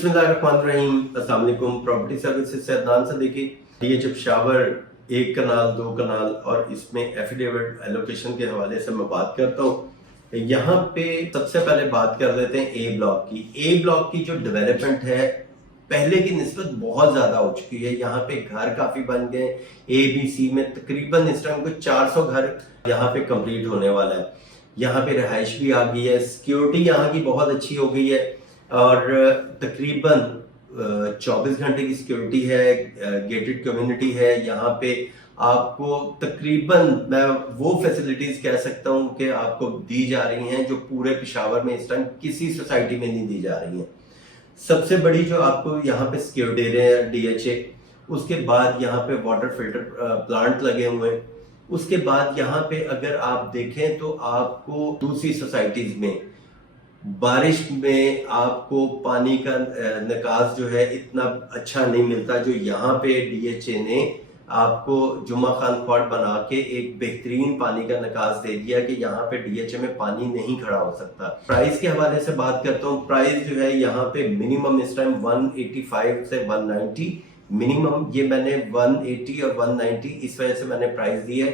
बिस्मिल्लाहिर्रहमानिर्रहीम। अस्सलाम वालेकुम। प्रॉपर्टी सर्विसेज से अदनान सदीकी। DHF शावर 1 कनाल 2 कनाल और इसमें एफिडेविट एलोकेशन के हवाले से मैं बात करता हूँ। यहाँ पे सबसे पहले बात कर लेते हैं ए ब्लॉक की। ए ब्लॉक की जो डेवलपमेंट है पहले की निस्बत बहुत ज़्यादा हो चुकी है। यहाँ पे घर काफ़ी बन गए। ABC में तकरीबन इस टाइम को 400 घर यहाँ पे कंप्लीट होने वाला है। यहाँ पे रिहाइश भी आ गई है, सिक्योरिटी यहाँ की बहुत अच्छी हो गई है और तकरीबन 24 घंटे की सिक्योरिटी है, गेटेड कम्युनिटी है। यहाँ पे आपको तकरीबन मैं वो फैसिलिटीज कह सकता हूँ कि आपको दी जा रही हैं जो पूरे पेशावर में इस टाइम किसी सोसाइटी में नहीं दी जा रही हैं। सबसे बड़ी जो आपको यहाँ पे सिक्योरिटी एरिया है DHA, उसके बाद यहाँ पे वाटर फिल्टर प्लांट लगे हुए हैं। उसके बाद यहाँ पे अगर आप देखें तो आपको दूसरी सोसाइटीज में बारिश में आपको पानी का निकास जो है इतना अच्छा नहीं मिलता जो यहाँ पे DHA ने आपको जुमा खान क्वाड बना के एक बेहतरीन पानी का निकास दे दिया कि यहाँ पे DHA में पानी नहीं खड़ा हो सकता। प्राइस के हवाले से बात करता हूँ। प्राइस जो है यहाँ पे मिनिमम इस टाइम 185 से 190 मिनिमम, ये मैंने 180 और 190 इस वजह से मैंने प्राइस दी है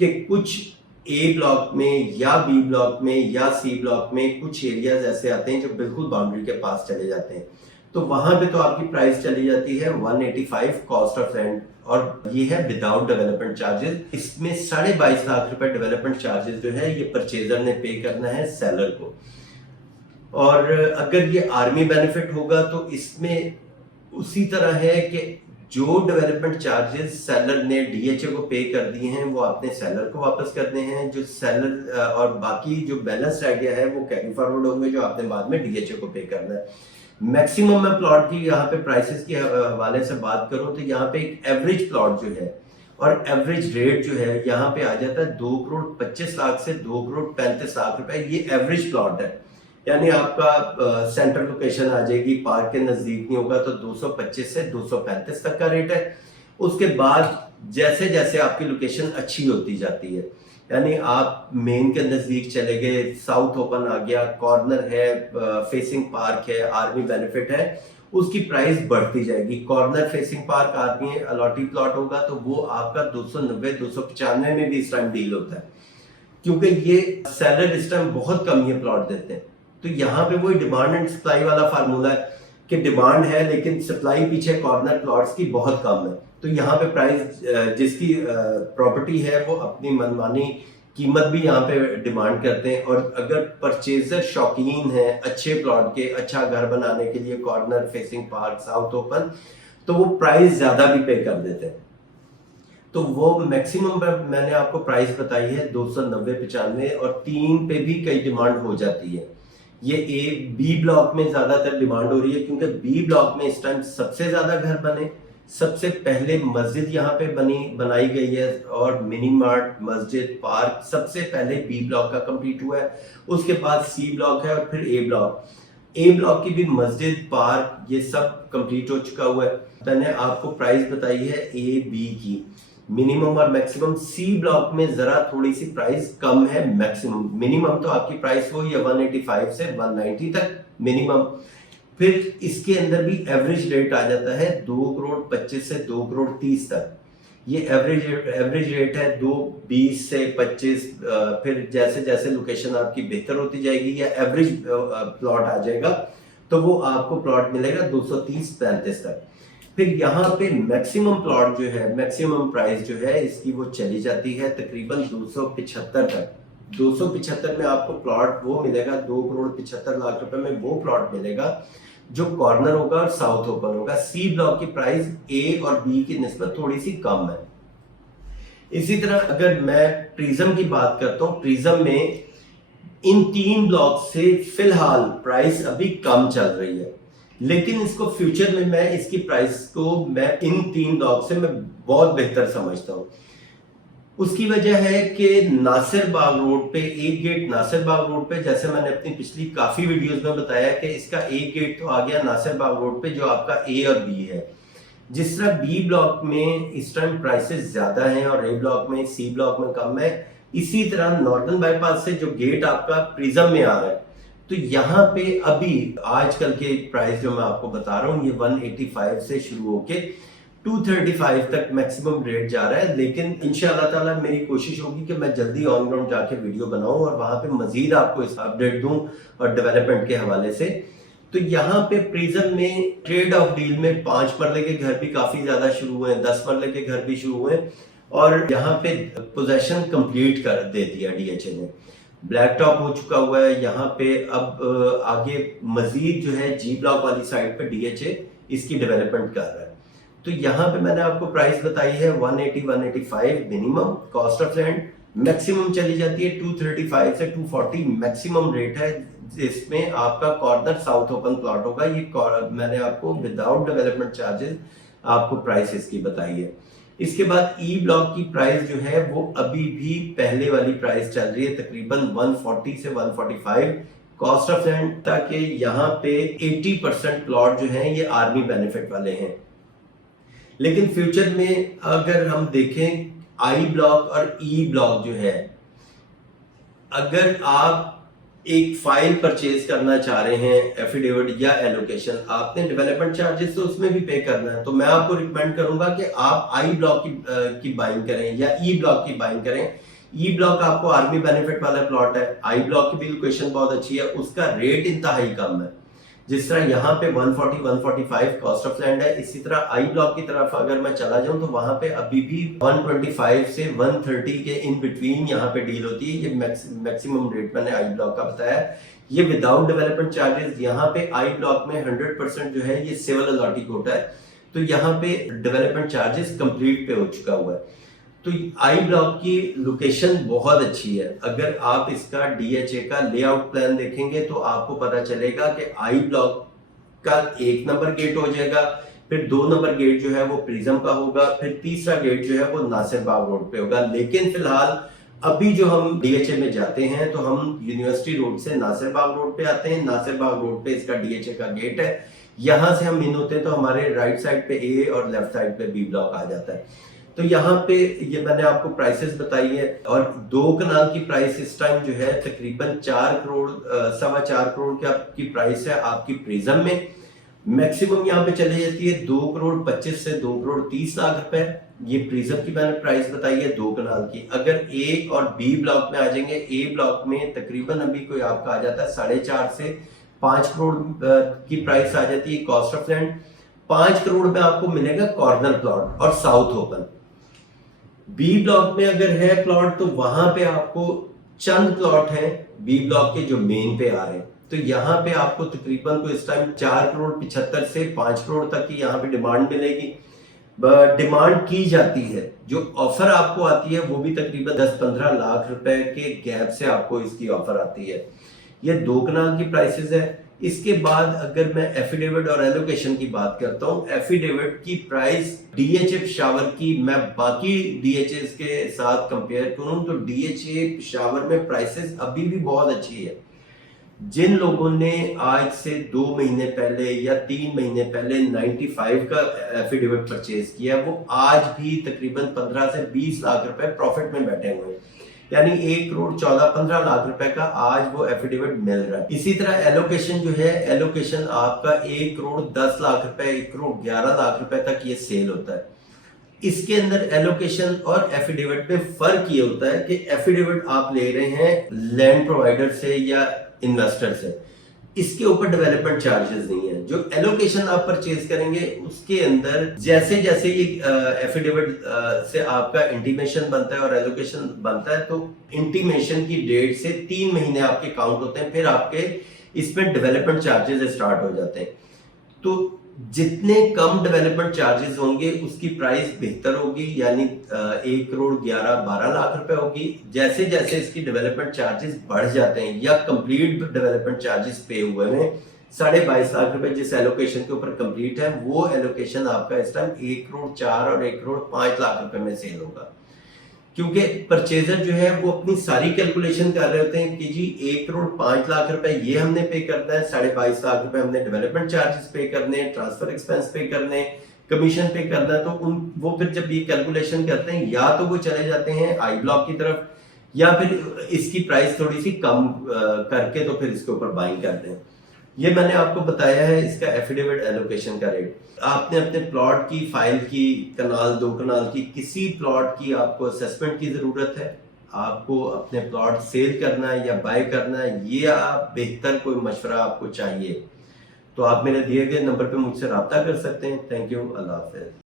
कि कुछ A ब्लॉक में या B ब्लॉक में या C ब्लॉक में कुछ एरियाज ऐसे आते हैं जो बिल्कुल बाउंड्री के पास चले जाते हैं, तो वहां पे तो आपकी प्राइस चली जाती है 185 कॉस्ट ऑफ लैंड और ये है विदाउट डेवलपमेंट चार्जेस। इसमें 22.5 लाख रुपए डेवलपमेंट चार्जेस जो है ये परचेजर ने पे करना है सेलर को। और अगर ये आर्मी बेनिफिट होगा तो इसमें उसी तरह है कि जो डेवलपमेंट चार्जेस सेलर ने DHA को पे कर दिए हैं वो आपने सेलर को वापस करने हैं। जो सेलर और बाकी जो बैलेंस रह गया है वो कैरी फॉरवर्ड होंगे जो आपने बाद में DHA को पे करना है। मैक्सिमम मैं प्लॉट की यहाँ पे प्राइसेस के हवाले से बात करूँ तो यहाँ पे एक एवरेज प्लॉट जो है और एवरेज रेट जो है यहाँ पे आ जाता है 2 करोड़ 25 लाख से 2 करोड़ 35 लाख रुपए। ये एवरेज प्लॉट है, यानी आपका सेंट्रल लोकेशन आ जाएगी, पार्क के नजदीक नहीं होगा तो 225 से 235 तक का रेट है। उसके बाद जैसे जैसे आपकी लोकेशन अच्छी होती जाती है, यानी आप मेन के नजदीक चले गए, साउथ ओपन आ गया, कॉर्नर है, फेसिंग पार्क है, आर्मी बेनिफिट है, उसकी प्राइस बढ़ती जाएगी। Corner facing park army allottee plot होगा तो वो आपका 290 295 में भी इस टाइम डील होता है, क्योंकि ये सेलर इस टाइम बहुत कम ये प्लॉट देते हैं। तो यहाँ पे वही डिमांड एंड सप्लाई वाला फार्मूला है कि डिमांड है लेकिन सप्लाई पीछे कॉर्नर प्लॉट्स की बहुत कम है। तो यहाँ पे प्राइस जिसकी प्रॉपर्टी है वो अपनी मनमानी कीमत भी यहाँ पे डिमांड करते हैं। और अगर परचेजर शौकीन है अच्छे प्लॉट के, अच्छा घर बनाने के लिए, corner facing park, south open, तो वो प्राइस ज्यादा भी पे कर देते हैं। तो वो मैक्सिमम मैंने आपको प्राइस बताई है 290 95 और 3 पे भी कई डिमांड हो जाती है। ये B ब्लॉक में ज्यादातर डिमांड हो रही है क्योंकि B ब्लॉक में इस टाइम सबसे ज्यादा घर बने। सबसे पहले मस्जिद यहाँ पे बनाई गई है और मिनी मार्ट, मस्जिद, पार्क सबसे पहले B ब्लॉक का कंप्लीट हुआ है। उसके बाद C ब्लॉक है और फिर A ब्लॉक। A ब्लॉक की भी मस्जिद, पार्क ये सब कंप्लीट हो चुका हुआ है। मैंने आपको प्राइस बताई है A B की मिनिमम और मैक्सिमम। C ब्लॉक में जरा थोड़ी सी प्राइस कम है। मैक्सिमम मिनिमम तो आपकी प्राइस वो है 185 से 190 तक मिनिमम। फिर इसके अंदर भी एवरेज रेट आ जाता है 2 करोड़ 25 से 2 करोड़ 30 तक। ये एवरेज रेट है 220 से 25। फिर जैसे जैसे लोकेशन आपकी बेहतर होती जाएगी या एवरेज प्लॉट आ जाएगा तो वो आपको प्लॉट मिलेगा 230-35 तक। फिर यहाँ पे मैक्सिमम प्लॉट जो है, मैक्सिमम प्राइस जो है इसकी वो चली जाती है तकरीबन 275 तक। 275 में आपको प्लॉट वो मिलेगा 2 करोड़ 75 लाख रुपए में वो प्लॉट मिलेगा जो कॉर्नर होगा और साउथ ओपन होगा। C ब्लॉक की प्राइस A और B की निस्बत थोड़ी सी कम है। इसी तरह अगर मैं प्रिज्म की बात करता हूँ, प्रिज्म में इन 3 ब्लॉक से फिलहाल प्राइस अभी कम चल रही है, लेकिन इसको फ्यूचर में मैं इसकी प्राइस को मैं इन 3 ब्लॉक से मैं बहुत बेहतर समझता हूँ। उसकी वजह है कि नासिर बाग रोड पे एक गेट, नासिर बाग रोड पे जैसे मैंने अपनी पिछली काफी वीडियोस में बताया कि इसका एक गेट तो आ गया नासिर बाग रोड पे जो आपका A और B है। जिस तरह B ब्लॉक में इस टाइम प्राइसेस ज्यादा हैं और A ब्लॉक में, C ब्लॉक में कम है, इसी तरह नॉर्दर्न बाईपास से जो गेट आपका प्रिज्म में आ रहा है तो यहाँ पे अभी आजकल के प्राइस जो मैं आपको बता रहा हूँ ये 185 से शुरू होके 235 तक मैक्सिमम रेट जा रहा है। लेकिन इंशाल्लाह ताला मेरी कोशिश होगी कि मैं जल्दी ऑन ग्राउंड जाके वीडियो बनाऊं और वहां पे मजीद आपको इस अपडेट दूं और डेवलपमेंट के हवाले से। तो यहाँ पे प्रिज्म में ट्रेड ऑफ डील में 5 मरले के घर भी काफी ज्यादा शुरू हुए हैं, 10 मरले के घर भी शुरू हुए और यहाँ पे पोजेशन कंप्लीट कर दे दिया डीएचए ने। ब्लैक टॉप हो चुका हुआ है यहाँ पे। अब आगे मजीद जो है जी ब्लॉक वाली साइड पे डीएचए इसकी डेवलपमेंट कर रहा है। तो यहाँ पे मैंने आपको प्राइस बताई है 180-185 minimum cost of land, maximum चली जाती है 235 से 240 मैक्सिमम रेट है। इसमें आपका कॉर्नर साउथ ओपन प्लॉट होगा। ये मैंने आपको विदाउट डेवलपमेंट चार्जेस आपको प्राइस इसकी बताई है। इसके बाद ई ब्लॉक की प्राइस जो है वो अभी भी पहले वाली प्राइस चल रही है तकरीबन 140 से 145 कॉस्ट ऑफ लैंड, ताकि यहाँ पे 80% प्लॉट जो है ये आर्मी बेनिफिट वाले हैं। लेकिन फ्यूचर में अगर हम देखें आई ब्लॉक और ई ब्लॉक जो है, अगर आप एक फाइल परचेज करना चाह रहे हैं एफिडेविट या एलोकेशन, आपने डेवलपमेंट चार्जेस तो उसमें भी पे करना है। तो मैं आपको रिकमेंड करूंगा कि आप आई ब्लॉक की बाइंग करें या ई ब्लॉक की बाइंग करें। ई ब्लॉक आपको आर्मी बेनिफिट वाला प्लॉट है, आई ब्लॉक की भी लोकेशन बहुत अच्छी है, उसका रेट इंतहाई कम है। जिस तरह यहाँ पे 140-145 कॉस्ट ऑफ लैंड है, इसी तरह आई ब्लॉक की तरफ अगर मैं चला जाऊं तो वहां पे अभी भी 125 से 130 के इन बिटवीन यहाँ पे डील होती है। ये मैक्सिमम रेट मैंने आई ब्लॉक का बताया। ये विदाउट डेवलपमेंट चार्जेस। यहाँ पे आई ब्लॉक में 100% जो है ये सिविल अलॉटी कोटा है, तो यहाँ पे डेवलपमेंट चार्जेस कंप्लीट पे हो चुका हुआ है। तो आई ब्लॉक की लोकेशन बहुत अच्छी है। अगर आप इसका डीएचए का लेआउट प्लान देखेंगे तो आपको पता चलेगा कि आई ब्लॉक का 1 नंबर गेट हो जाएगा, फिर 2 नंबर गेट जो है वो प्रिज्म का होगा, फिर तीसरा गेट जो है वो नासिर बाग रोड पे होगा। लेकिन फिलहाल अभी जो हम डीएचए में जाते हैं तो हम यूनिवर्सिटी रोड से नासिर बाग रोड पे आते हैं। नासिर बाग रोड पे इसका डीएचए का गेट है। यहां से हम इन होते हैं तो हमारे राइट साइड पे ए और लेफ्ट साइड पे बी ब्लॉक आ जाता है। तो यहाँ पे ये मैंने आपको प्राइसेस बताई है और 2 कनाल की प्राइस इस टाइम जो है तकरीबन 4 करोड़ 4.25 करोड़ की आपकी प्राइस है आपकी प्रिज्म में। मैक्सिमम यहाँ पे चली जाती है 2 करोड़ 25 से 2 करोड़ 30 लाख रुपए। ये प्रिज्म की मैंने प्राइस बताई है 2 कनाल की। अगर ए और बी ब्लॉक में आ जाएंगे, ए ब्लॉक में तकरीबन अभी कोई आपका आ जाता है 4.5 से 5 करोड़ की प्राइस आ जाती है कॉस्ट ऑफ लैंड। 5 करोड़ में आपको मिलेगा कॉर्नर प्लॉट और साउथ ओपन। बी ब्लॉक में अगर है प्लॉट तो वहां पे आपको चंद प्लॉट हैं बी ब्लॉक के जो मेन पे आ रहे हैं। तो यहाँ पे आपको तकरीबन को इस टाइम 4 करोड़ 75 से 5 करोड़ तक की यहाँ पे डिमांड मिलेगी। डिमांड की जाती है। जो ऑफर आपको आती है वो भी तकरीबन 10-15 लाख रुपए के गैप से आपको इसकी ऑफर आती है। ये 2 कनाल की प्राइसेस है। इसके बाद अगर मैं एफिडेविट और एलोकेशन की बात करता हूं, एफिडेविट की प्राइस डीएचए पेशावर की मैं बाकी डीएचए के साथ कंपेयर करूं तो डीएचए पेशावर में प्राइसेस अभी भी बहुत अच्छी है। जिन लोगों ने आज से 2 महीने पहले या 3 महीने पहले 95 का एफिडेविट परचेज किया वो आज भी तकरीबन 15 से 20 लाख रुपए प्रॉफिट में बैठे हुए हैं। यानी 1 करोड़ 14-15 लाख रुपए का आज वो एफिडेविट मिल रहा है। इसी तरह एलोकेशन जो है, एलोकेशन आपका 1 करोड़ 10 लाख रुपए 1 करोड़ 11 लाख रुपए तक ये सेल होता है। इसके अंदर एलोकेशन और एफिडेविट में फर्क ये होता है कि एफिडेविट आप ले रहे हैं लैंड प्रोवाइडर से या इन्वेस्टर से, इसके ऊपर डेवलपमेंट चार्जेस नहीं है। जो एलोकेशन आप परचेज करेंगे उसके अंदर जैसे जैसे ये एफिडेविट से आपका इंटीमेशन बनता है और एलोकेशन बनता है तो इंटीमेशन की डेट से 3 महीने आपके काउंट होते हैं, फिर आपके इसमें डेवलपमेंट चार्जेस स्टार्ट हो जाते हैं। तो जितने कम डेवलपमेंट चार्जेस होंगे उसकी प्राइस बेहतर होगी, यानी 1 करोड़ 11-12 लाख रुपए होगी। जैसे जैसे इसकी डेवलपमेंट चार्जेस बढ़ जाते हैं या कंप्लीट डेवलपमेंट चार्जेस पे हुए हैं 22.5 लाख रुपए जिस एलोकेशन के ऊपर कंप्लीट है, वो एलोकेशन आपका इस टाइम 1 करोड़ 4 और 1 करोड़ 5 लाख रुपए में सेल होगा। क्योंकि परचेजर जो है वो अपनी सारी कैलकुलेशन कर रहे होते हैं कि जी 1 करोड़ 5 लाख रुपए ये हमने पे करना है, 22.5 लाख रुपए हमने डेवलपमेंट चार्जेस पे करने हैं, ट्रांसफर एक्सपेंस पे करने, कमीशन पे करना है। तो वो फिर जब ये कैलकुलेशन करते हैं या तो वो चले जाते हैं आई ब्लॉक की तरफ या फिर इसकी प्राइस थोड़ी सी कम करके तो फिर इसके ऊपर बाइंग कर दें। ये मैंने आपको बताया है इसका एफिडेविट एलोकेशन का रेट। आपने अपने प्लॉट की फाइल की, कनाल 2 कनाल की, किसी प्लॉट की आपको असेसमेंट की ज़रूरत है, आपको अपने प्लॉट सेल करना है या बाय करना है, ये आप बेहतर कोई मशवरा आपको चाहिए तो आप मेरे दिए गए नंबर पे मुझसे रब्ता कर सकते हैं। थैंक यू, अल्लाह हाफ़िज़।